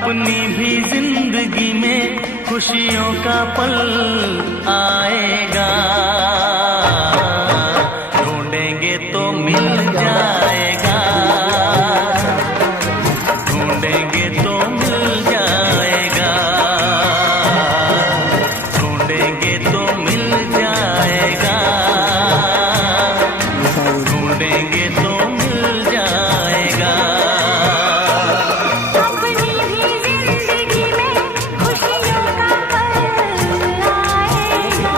अपनी भी जिंदगी में खुशियों का पल आएगा, ढूंढेंगे तो मिल जाएगा, ढूंढेंगे तो मिल जाएगा, ढूंढेंगे तो मिल जाएगा, ढूंढेंगे तो मिल जाएगा। अपनी भी जिंदगी में खुशियों का पल आएगा,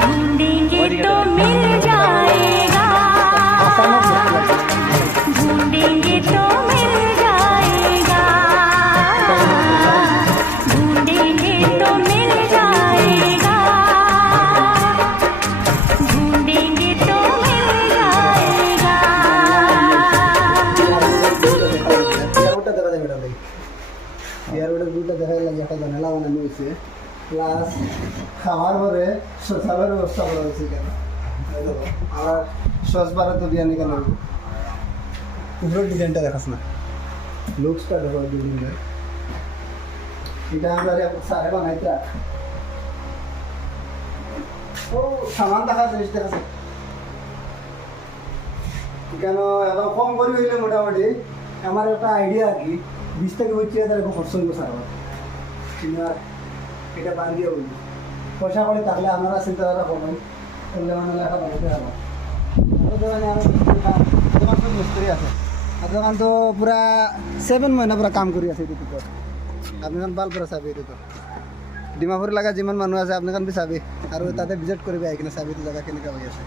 ढूंढेंगे तो मिल जाएगा, ढूंढेंगे तो मिल जाएगा, ढूंढेंगे तो मिल जाएगा, ढूंढेंगे तो मिल जाएगा। এয়ারপোর্টটা দেখা যাবে এটা দেখি এয়ারপোর্টের ভিউটা দেখার লাগে একটা জানালা বানানো হয়েছে প্লাস খাওয়ার পরে শৌচালয়ের ব্যবস্থা করা হয়েছে কেন আর সস বারে তো বিরিয়ানি কেন পুরো ডিজাইনটা দেখাস না লুকসটা দেখো বিল্ডিংটা এটা আমরা সারে বানাইতে ও সামান দেখা জিনিস দেখাছে কেন এত কম করি হইলে মোটামুটি আমার একটা আইডিয়া আর কি 20 থেকে 25,000 এরকম খরচ হইব স্যার কিন্তু আর এটা বাদ দিয়ে বলি পয়সা করে থাকলে আপনারা চিন্তাধারা করবেন করলে মানে লেখা বানাতে হবে দোকানে আমার দোকান তো মিস্ত্রি আছে আর দোকান তো পুরা 7 মহিনা পুরা কাম কৰি আছে এইটো ভিতৰত আপনি কান ভাল পুরা চাবি এইটো ডিমাপুৰ লাগা যিমান মানুহ আছে আপনি কান বি চাবি আৰু তাতে ভিজিট কৰিবি আহি কিনে চাবি এইটো জায়গা কেনেকুৱা হৈ আছে